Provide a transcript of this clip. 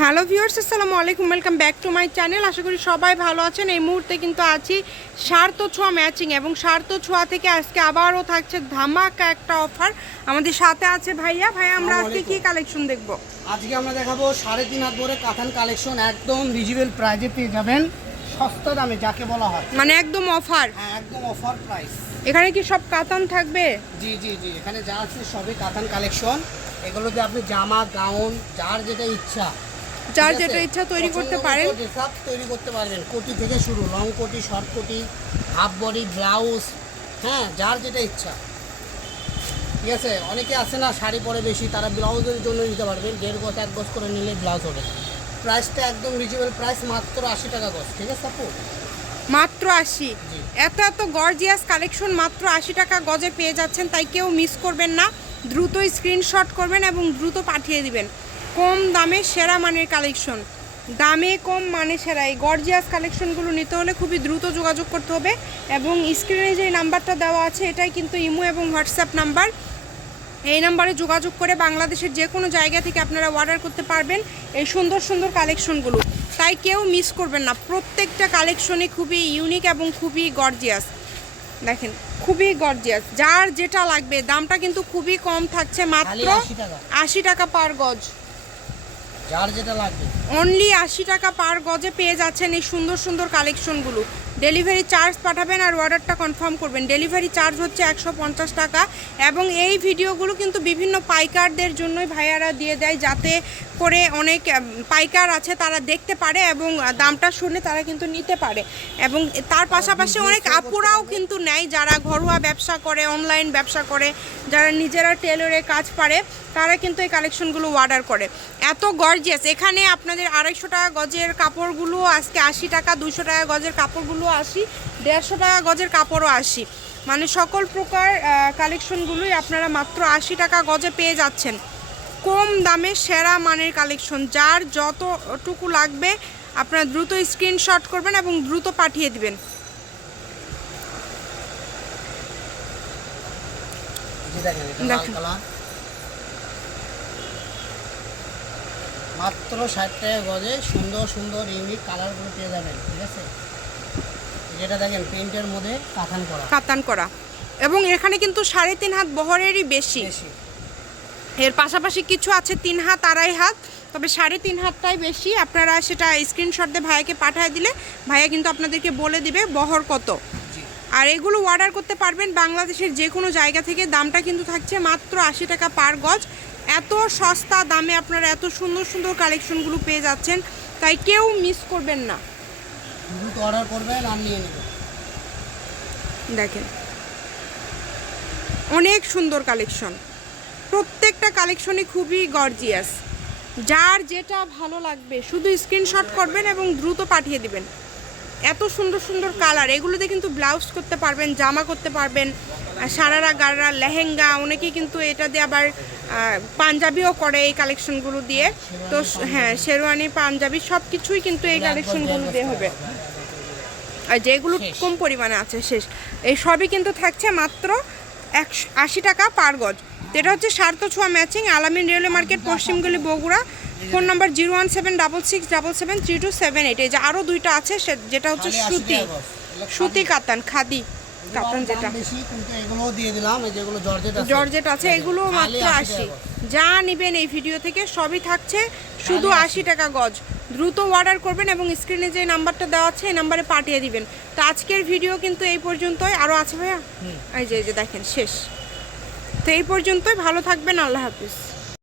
Hello viewers আসসালামু আলাইকুম। Welcome back to my channel আশা করি সবাই ভালো আছেন। এই মুহূর্তে কিন্তু আছি সার্থ ছোঁয়া ম্যাচিং এবং সার্থ ছোঁয়া থেকে আজকে আবারও থাকছে ধামাকা একটা অফার আমাদের সাথে আছে ভাইয়া। ভাইয়া আমরা আজকে কি কালেকশন দেখব? আজকে আমরা দেখাবো সাড়ে তিন হাত ভরে কাতান কালেকশন একদম রিজনেবল প্রাইজে পেয়ে যাবেন। সস্তা দামে যাকে বলা হয়। মানে একদম অফার হ্যাঁ একদম অফার প্রাইস এখানে কি সব কাতান থাকবে? জি জি জি। এখানে যা আছে সবই কাতান কালেকশন এগুলোতে আপনি জামা গাউন যার যেটা ইচ্ছা যার যেটা ইচ্ছা তৈরি করতে পারেন। up তৈরি করতে পারবেন। কোটি থেকে শুরু লং কোটি শর্ট কোটি হাফ বডি ব্লাউজ হ্যাঁ যার যেটা ইচ্ছা। ঠিক আছে? অনেকে আছে না শাড়ি পরে বেশি তারা ব্লাউজের জন্য নিতে পারবেন। দেড় গজ এক গজ করে নিলে ব্লাউজ হবে প্রাইসটা একদম রিজনেবল প্রাইস মাত্র আশি টাকা গজ। ঠিক আছে আপু মাত্র আশি। এত এত গর্জিয়াস কালেকশন মাত্র আশি টাকা গজে পেয়ে যাচ্ছেন তাই কেউ মিস করবেন না। দ্রুত স্ক্রিনশট করবেন এবং দ্রুত পাঠিয়ে দিবেন। কম দামে সেরা মানের কালেকশন। দামে কম মানে সেরা। এই গর্জিয়াস কালেকশনগুলো নিতে হলে খুবই দ্রুত যোগাযোগ করতে হবে এবং স্ক্রিনে যে নাম্বারটা দেওয়া আছে এটাই কিন্তু ইমো এবং হোয়াটসঅ্যাপ নাম্বার। এই নাম্বারে যোগাযোগ করে বাংলাদেশের যে কোনো জায়গা থেকে আপনারা অর্ডার করতে পারবেন এই সুন্দর সুন্দর কালেকশনগুলো। তাই কেউ মিস করবেন না। প্রত্যেকটা কালেকশনই খুবই ইউনিক এবং খুবই গর্জিয়াস দেখেন খুবই গর্জিয়াস যার যেটা লাগবে দামটা কিন্তু খুবই কম থাকছে মাত্র খালি 80 টাকা। আশি টাকা পার গজ। যার যেটা লাগবে। অনলি আশি টাকা পার গজে পেয়ে যাচ্ছেন এই সুন্দর সুন্দর কালেকশনগুলো ডেলিভারি চার্জ পাঠাবেন আর অর্ডারটা কনফার্ম করবেন। ডেলিভারি চার্জ হচ্ছে একশো পঞ্চাশ টাকা এবং এই ভিডিওগুলো কিন্তু বিভিন্ন পাইকারদের জন্যই ভাইয়ারা দিয়ে দেয় যাতে করে অনেক পাইকার আছে তারা দেখতে পারে এবং দামটা শুনে তারা কিন্তু নিতে পারে। এবং তার পাশাপাশি অনেক আপুরাও কিন্তু নেয় যারা ঘরোয়া ব্যবসা করে অনলাইন ব্যবসা করে যারা নিজেরা টেলরে কাজ পারে তারা কিন্তু এই কালেকশনগুলো অর্ডার করে। এত গর্জিয়াস এখানে আপনাদের আড়াইশো টাকা গজের কাপড়গুলো আজকে আশি টাকা দুশো টাকা গজের কাপড়গুলো আসি দেড়শো টাকা গজের কাপড়ও আসি। মানে সকল প্রকার কালেকশনগুলোই আপনারা মাত্র আশি টাকা গজে পেয়ে যাচ্ছেন। কম দামে সেরা মানের কালেকশন যার যতটুকু লাগবে আপনারা দ্রুত স্ক্রিনশট করবেন এবং দ্রুত পাঠিয়ে দিবেন। দেখেন এটা লাল দেখেন। কালার মাত্র ষাট টাকা গজে সুন্দর সুন্দর ইউনিক কালারগুলো পেয়ে যাবেন ঠিক আছে? যেটা দেখেন প্রিন্টের মধ্যে কাতান করা। কাতান করা। এবং এখানে কিন্তু সাড়ে তিন হাত বহরেরই বেশি। এর পাশাপাশি কিছু আছে তিন হাত আড়াই হাত তবে সাড়ে তিন হাতটাই বেশি। আপনারা সেটা স্ক্রিনশট দিয়ে ভাইয়াকে পাঠিয়ে দিলে ভাইয়া কিন্তু আপনাদেরকে বলে দিবে বহর কত। আর এগুলো অর্ডার করতে পারবেন বাংলাদেশের যে কোনো জায়গা থেকে। দামটা কিন্তু থাকছে মাত্র আশি টাকা পার গজ। এত সস্তা দামে আপনারা এত সুন্দর সুন্দর কালেকশনগুলো পেয়ে যাচ্ছেন তাই কেউ মিস করবেন না। অর্ডার করবেন আর নিয়ে নেবেন। দেখেন। অনেক সুন্দর কালেকশন প্রত্যেকটা কালেকশনই খুবই গর্জিয়াস যার যেটা ভালো লাগবে শুধু স্ক্রিনশট করবেন এবং দ্রুত পাঠিয়ে দিবেন। এত সুন্দর সুন্দর কালার এগুলোতে কিন্তু ব্লাউজ করতে পারবেন জামা করতে পারবেন সারারা গারারা লেহেঙ্গা অনেকেই কিন্তু এটা দিয়ে আবার পাঞ্জাবিও করে এই কালেকশনগুলো দিয়ে। তো হ্যাঁ শেরওয়ানি পাঞ্জাবি সব কিছুই কিন্তু এই কালেকশনগুলো দিয়ে হবে। আর যেগুলো কম পরিমাণে আছে শেষ। এই সবই কিন্তু থাকছে মাত্র একশো আশি টাকা পার গজ। এটা হচ্ছে সার্থ ছোঁয়া matching Alamin railway market পশ্চিমগুলি Bogura. Phone number zero one seven double six double seven three two seven eight. এই যে আরও দুইটা আছে সে- যেটা হচ্ছে সুতি সুতি কাতান খাদি কাতান যেটা। জর্জেট আছে। এগুলো মাত্র 80 আশি। যা নেবেন এই ভিডিও থেকে সবই থাকছে শুধু আশি টাকা গজ। দ্রুত অর্ডার করবেন এবং স্ক্রিনে যে নাম্বারটা দেওয়া আছে এই নাম্বারে পাঠিয়ে দিবেন। তো আজকের ভিডিও কিন্তু এই পর্যন্তই। আরও আছে ভাইয়া? এই যে এই যে দেখেন শেষ। তো এই পর্যন্তই। ভালো থাকবেন। আল্লাহ হাফিজ।